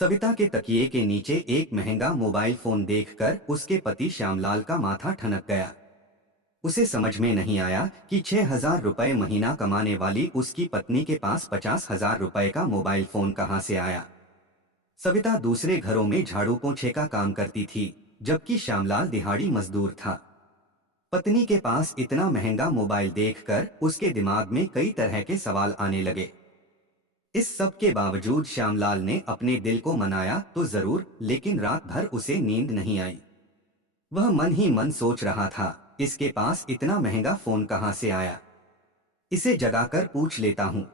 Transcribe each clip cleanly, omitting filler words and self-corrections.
सविता के तकिए के नीचे एक महंगा मोबाइल फोन देखकर उसके पति श्यामलाल का माथा ठनक गया। उसे समझ में नहीं आया कि 6,000 रुपए महीना कमाने वाली उसकी पत्नी के पास 50,000 रुपए का मोबाइल फोन कहाँ से आया। सविता दूसरे घरों में झाड़ू पोंछे का काम करती थी, जबकि श्यामलाल दिहाड़ी मजदूर था। पत्नी के पास इतना महंगा मोबाइल देखकर उसके दिमाग में कई तरह के सवाल आने लगे। इस सब के बावजूद श्यामलाल ने अपने दिल को मनाया तो जरूर, लेकिन रात भर उसे नींद नहीं आई। वह मन ही मन सोच रहा था, इसके पास इतना महंगा फोन कहाँ से आया। इसे जगाकर पूछ लेता हूँ।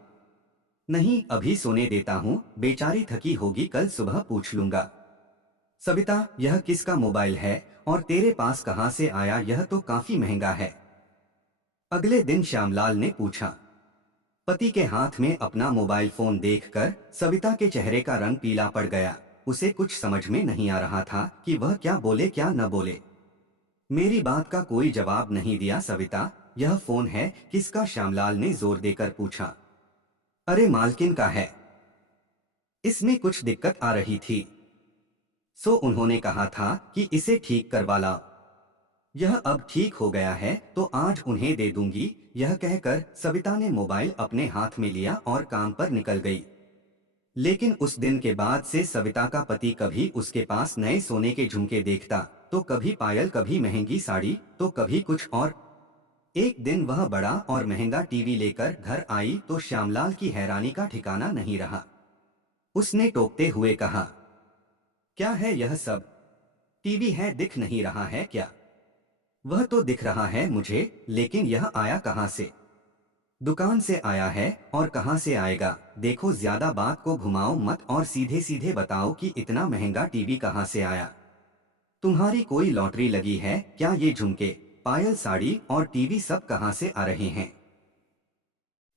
नहीं, अभी सोने देता हूँ, बेचारी थकी होगी, कल सुबह पूछ लूंगा। सविता, यह किसका मोबाइल है और तेरे पास कहाँ से आया? यह तो काफी महंगा है। अगले दिन श्यामलाल ने पूछा। पति के हाथ में अपना मोबाइल फोन देखकर सविता के चेहरे का रंग पीला पड़ गया। उसे कुछ समझ में नहीं आ रहा था कि वह क्या बोले क्या न बोले। मेरी बात का कोई जवाब नहीं दिया सविता। यह फोन है किसका? श्यामलाल ने जोर देकर पूछा। अरे, मालकिन का है। इसमें कुछ दिक्कत आ रही थी, सो उन्होंने कहा था कि इसे ठीक करवा ला। यह अब ठीक हो गया है तो आज उन्हें दे दूंगी। यह कहकर सविता ने मोबाइल अपने हाथ में लिया और काम पर निकल गई। लेकिन उस दिन के बाद से सविता का पति कभी उसके पास नए सोने के झुमके देखता, तो कभी पायल, कभी महंगी साड़ी, तो कभी कुछ और। एक दिन वह बड़ा और महंगा टीवी लेकर घर आई तो श्यामलाल की हैरानी का ठिकाना नहीं रहा। उसने टोकते हुए कहा, क्या है यह सब? टीवी है, दिख नहीं रहा है क्या? वह तो दिख रहा है मुझे, लेकिन यह आया कहाँ से? दुकान से आया है, और कहाँ से आएगा? देखो, ज्यादा बात को घुमाओ मत और सीधे सीधे बताओ कि इतना महंगा टीवी कहाँ से आया। तुम्हारी कोई लॉटरी लगी है क्या? ये झुमके, पायल, साड़ी और टीवी सब कहाँ से आ रहे हैं?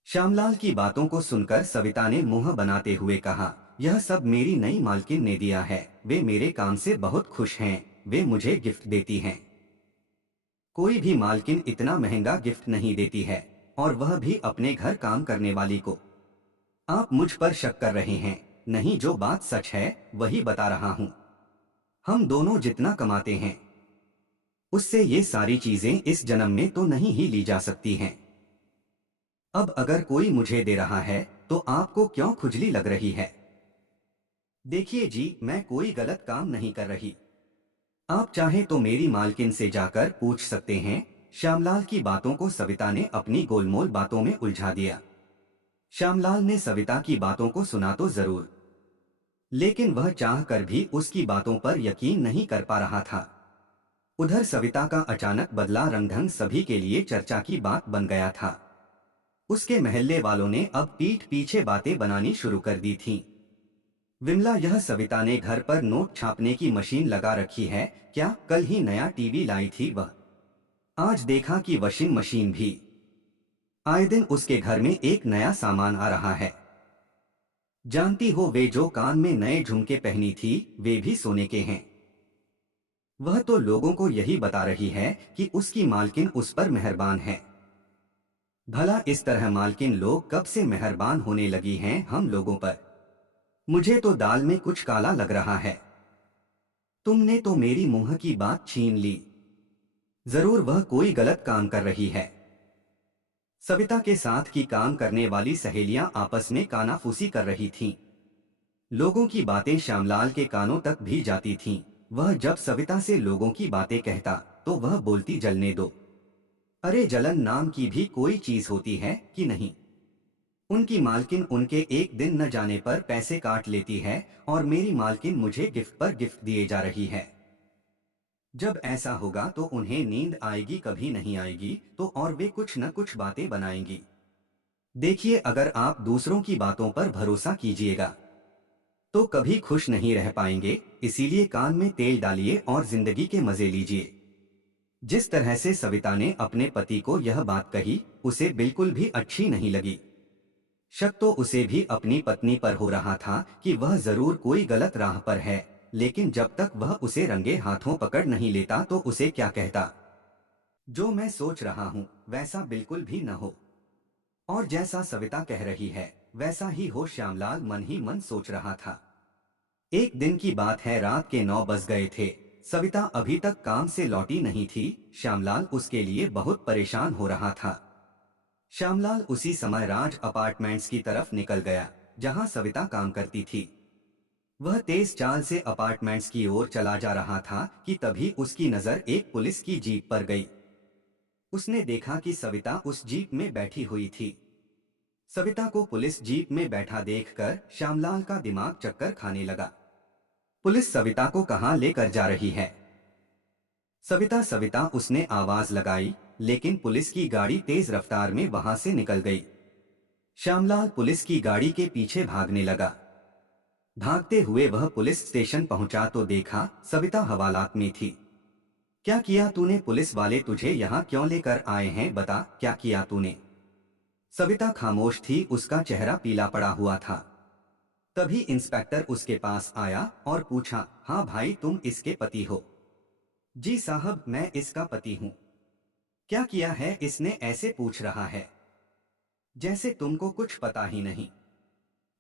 श्यामलाल की बातों को सुनकर सविता ने मुंह बनाते हुए कहा, यह सब मेरी नई मालकिन ने दिया है। वे मेरे काम से बहुत खुश हैं, वे मुझे गिफ्ट देती हैं। कोई भी मालकिन इतना महंगा गिफ्ट नहीं देती है, और वह भी अपने घर काम करने वाली को। आप मुझ पर शक कर रहे हैं? नहीं, जो बात सच है वही बता रहा हूँ। हम दोनों जितना कमाते हैं उससे ये सारी चीजें इस जन्म में तो नहीं ही ली जा सकती हैं। अब अगर कोई मुझे दे रहा है तो आपको क्यों खुजली लग रही है? देखिए जी, मैं कोई गलत काम नहीं कर रही। आप चाहे तो मेरी मालकिन से जाकर पूछ सकते हैं। श्यामलाल की बातों को सविता ने अपनी गोलमोल बातों में उलझा दिया। श्यामलाल ने सविता की बातों को सुना तो जरूर, लेकिन वह चाहकर भी उसकी बातों पर यकीन नहीं कर पा रहा था। उधर सविता का अचानक बदला रंगढंग सभी के लिए चर्चा की बात बन गया था। उसके महल्ले वालों ने अब पीठ पीछे बातें बनानी शुरू कर दी थीं। विमला, यह सविता ने घर पर नोट छापने की मशीन लगा रखी है क्या? कल ही नया टीवी लाई थी वह, आज देखा कि वॉशिंग मशीन भी। आए दिन उसके घर में एक नया सामान आ रहा है। जानती हो, वे जो कान में नए झुमके पहनी थी वे भी सोने के हैं। वह तो लोगों को यही बता रही है कि उसकी मालकिन उस पर मेहरबान है। भला इस तरह मालकिन लोग कब से मेहरबान होने लगी हैं हम लोगों पर? मुझे तो दाल में कुछ काला लग रहा है। तुमने तो मेरी मुंह की बात छीन ली। जरूर वह कोई गलत काम कर रही है। सविता के साथ की काम करने वाली सहेलियां आपस में कानाफूसी कर रही थीं। लोगों की बातें श्यामलाल के कानों तक भी जाती थीं। वह जब सविता से लोगों की बातें कहता तो वह बोलती, जलने दो। अरे, जलन नाम की भी कोई चीज होती है कि नहीं? उनकी मालकिन उनके एक दिन न जाने पर पैसे काट लेती है, और मेरी मालकिन मुझे गिफ्ट पर गिफ्ट दिए जा रही है। जब ऐसा होगा तो उन्हें नींद आएगी? कभी नहीं आएगी, तो और वे कुछ न कुछ बातें बनाएंगी। देखिए, अगर आप दूसरों की बातों पर भरोसा कीजिएगा तो कभी खुश नहीं रह पाएंगे। इसीलिए कान में तेल डालिए और जिंदगी के मजे लीजिए। जिस तरह से सविता ने अपने पति को यह बात कही, उसे बिल्कुल भी अच्छी नहीं लगी। शक तो उसे भी अपनी पत्नी पर हो रहा था कि वह जरूर कोई गलत राह पर है, लेकिन जब तक वह उसे रंगे हाथों पकड़ नहीं लेता तो उसे क्या कहता। जो मैं सोच रहा हूँ वैसा बिल्कुल भी न हो, और जैसा सविता कह रही है वैसा ही हो, श्यामलाल मन ही मन सोच रहा था। एक दिन की बात है, रात के 9 बज गए थे। सविता अभी तक काम से लौटी नहीं थी। श्यामलाल उसके लिए बहुत परेशान हो रहा था। श्यामलाल उसी समय राज अपार्टमेंट्स की तरफ निकल गया, जहां सविता काम करती थी। वह तेज चाल से अपार्टमेंट्स की ओर चला जा रहा था कि तभी उसकी नजर एक पुलिस की जीप पर गई। उसने देखा कि सविता उस जीप में बैठी हुई थी। सविता को पुलिस जीप में बैठा देखकर श्यामलाल का दिमाग चक्कर खाने लगा। पुलिस सविता को कहां लेकर जा रही है? सविता सविता उसने आवाज लगाई, लेकिन पुलिस की गाड़ी तेज रफ्तार में वहां से निकल गई। श्यामलाल पुलिस की गाड़ी के पीछे भागने लगा। भागते हुए वह पुलिस स्टेशन पहुंचा तो देखा सविता हवालात में थी। क्या किया तूने? पुलिस वाले तुझे यहाँ क्यों लेकर आए हैं? बता, क्या किया तूने? सविता खामोश थी, उसका चेहरा पीला पड़ा हुआ था। तभी इंस्पेक्टर उसके पास आया और पूछा, हाँ भाई, तुम इसके पति हो? जी साहब, मैं इसका पति हूँ। क्या किया है इसने? ऐसे पूछ रहा है जैसे तुमको कुछ पता ही नहीं।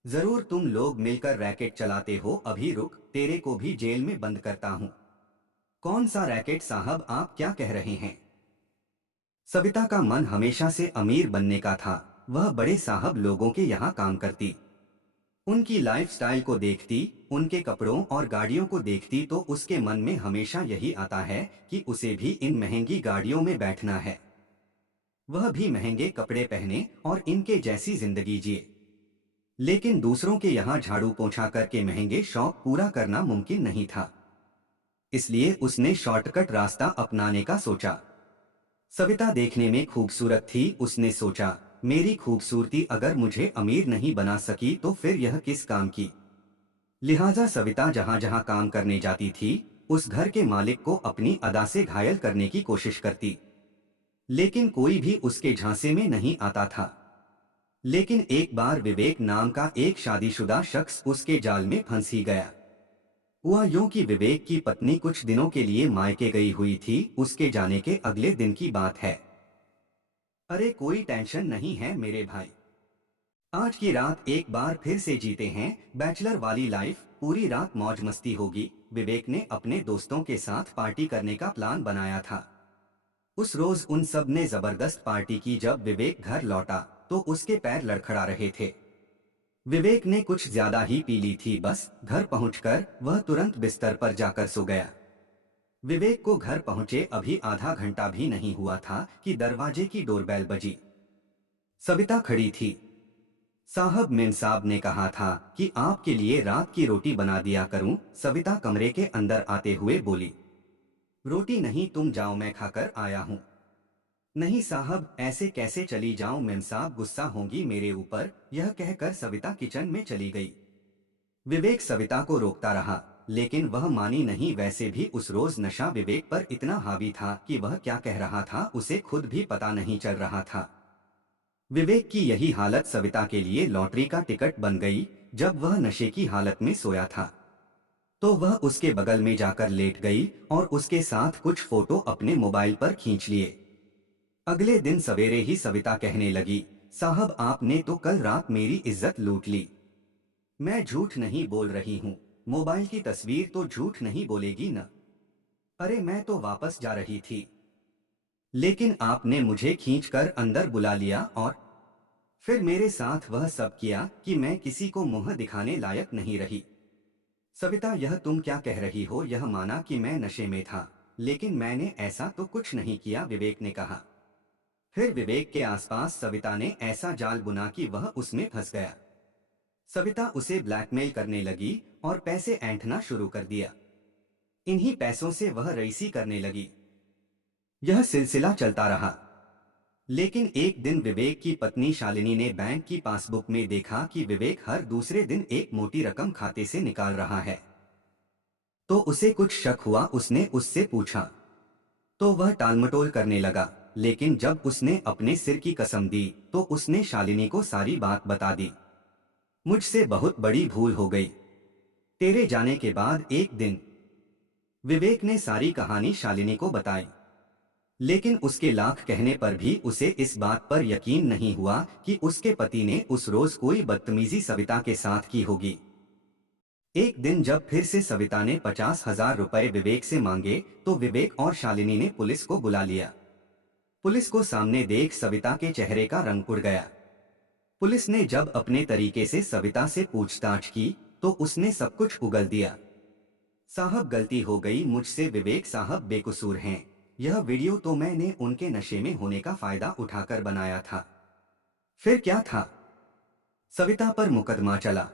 जरूर तुम लोग मिलकर रैकेट चलाते हो। अभी रुक, तेरे को भी जेल में बंद करता हूँ। कौन सा रैकेट साहब, आप क्या कह रहे हैं? सविता का मन हमेशा से अमीर बनने का था। वह बड़े साहब लोगों के यहाँ काम करती, उनकी लाइफस्टाइल को देखती, उनके कपड़ों और गाड़ियों को देखती तो उसके मन में हमेशा यही आता है कि उसे भी इन महंगी गाड़ियों में बैठना है। वह भी महंगे कपड़े पहने और इनके जैसी जिंदगी जिए। लेकिन दूसरों के यहाँ झाड़ू पोंछा करके महंगे शौक पूरा करना मुमकिन नहीं था। इसलिए उसने शॉर्टकट रास्ता अपनाने का सोचा। सविता देखने में खूबसूरत थी। उसने सोचा, मेरी खूबसूरती अगर मुझे अमीर नहीं बना सकी तो फिर यह किस काम की। लिहाजा सविता जहां जहां काम करने जाती थी, उस घर के मालिक को अपनी अदा से घायल करने की कोशिश करती। लेकिन कोई भी उसके झांसे में नहीं आता था। लेकिन एक बार विवेक नाम का एक शादीशुदा शख्स उसके जाल में फंस ही गया। हुआ यूं कि विवेक की पत्नी कुछ दिनों के लिए मायके गई हुई थी। उसके जाने के अगले दिन की बात है। अरे कोई टेंशन नहीं है मेरे भाई, आज की रात एक बार फिर से जीते हैं बैचलर वाली लाइफ। पूरी रात मौज मस्ती होगी। विवेक ने अपने दोस्तों के साथ पार्टी करने का प्लान बनाया था। उस रोज उन सब ने जबरदस्त पार्टी की। जब विवेक घर लौटा तो उसके पैर लड़खड़ा रहे थे। विवेक ने कुछ ज्यादा ही पी ली थी। बस घर पहुंचकर वह तुरंत बिस्तर पर जाकर सो गया। विवेक को घर पहुंचे अभी आधा घंटा भी नहीं हुआ था कि दरवाजे की डोरबेल बजी। सविता खड़ी थी। साहब, मेम साहब ने कहा था कि आपके लिए रात की रोटी बना दिया करूं। सविता कमरे के अंदर आते हुए बोली। रोटी नहीं, तुम जाओ, मैं खाकर आया हूं। नहीं साहब, ऐसे कैसे चली जाऊं? मेम साहब गुस्सा होंगी मेरे ऊपर। यह कहकर सविता किचन में चली गई। विवेक सविता को रोकता रहा, लेकिन वह मानी नहीं। वैसे भी उस रोज नशा विवेक पर इतना हावी था कि वह क्या कह रहा था उसे खुद भी पता नहीं चल रहा था। विवेक की यही हालत सविता के लिए लॉटरी का टिकट बन गई। जब वह नशे की हालत में सोया था तो वह उसके बगल में जाकर लेट गई और उसके साथ कुछ फोटो अपने मोबाइल पर खींच लिए। अगले दिन सवेरे ही सविता कहने लगी, साहब आपने तो कल रात मेरी इज्जत लूट ली। मैं झूठ नहीं बोल रही हूँ, मोबाइल की तस्वीर तो झूठ नहीं बोलेगी न। अरे मैं तो वापस जा रही थी, लेकिन आपने मुझे खींचकर अंदर बुला लिया और फिर मेरे साथ वह सब किया कि मैं किसी को मुंह दिखाने लायक नहीं रही। सविता, यह तुम क्या कह रही हो? यह माना कि मैं नशे में था, लेकिन मैंने ऐसा तो कुछ नहीं किया, विवेक ने कहा। फिर विवेक के आसपास सविता ने ऐसा जाल बुना कि वह उसमें फंस गया। सविता उसे ब्लैकमेल करने लगी और पैसे ऐंठना शुरू कर दिया। इन्हीं पैसों से वह रईसी करने लगी। यह सिलसिला चलता रहा। लेकिन एक दिन विवेक की पत्नी शालिनी ने बैंक की पासबुक में देखा कि विवेक हर दूसरे दिन एक मोटी रकम खाते से निकाल रहा है। तो उसे कुछ शक हुआ। उसने उससे पूछा तो वह टालमटोल करने लगा, लेकिन जब उसने अपने सिर की कसम दी तो उसने शालिनी को सारी बात बता दी। मुझसे बहुत बड़ी भूल हो गई। तेरे जाने के बाद एक दिन विवेक ने सारी कहानी शालिनी को बताई, लेकिन उसके लाख कहने पर भी उसे इस बात पर यकीन नहीं हुआ कि उसके पति ने उस रोज कोई बदतमीजी सविता के साथ की होगी। एक दिन जब फिर से सविता ने 50,000 रुपए विवेक से मांगे तो विवेक और शालिनी ने पुलिस को बुला लिया। पुलिस को सामने देख सविता के चेहरे का रंग उड़ गया। पुलिस ने जब अपने तरीके से सविता से पूछताछ की तो उसने सब कुछ उगल दिया। साहब गलती हो गई मुझसे, विवेक साहब बेकसूर हैं। यह वीडियो तो मैंने उनके नशे में होने का फायदा उठाकर बनाया था। फिर क्या था? सविता पर मुकदमा चला।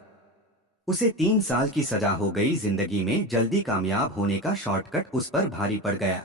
उसे 3 साल की सजा हो गई। जिंदगी में जल्दी कामयाब होने का शॉर्टकट उस पर भारी पड़ गया।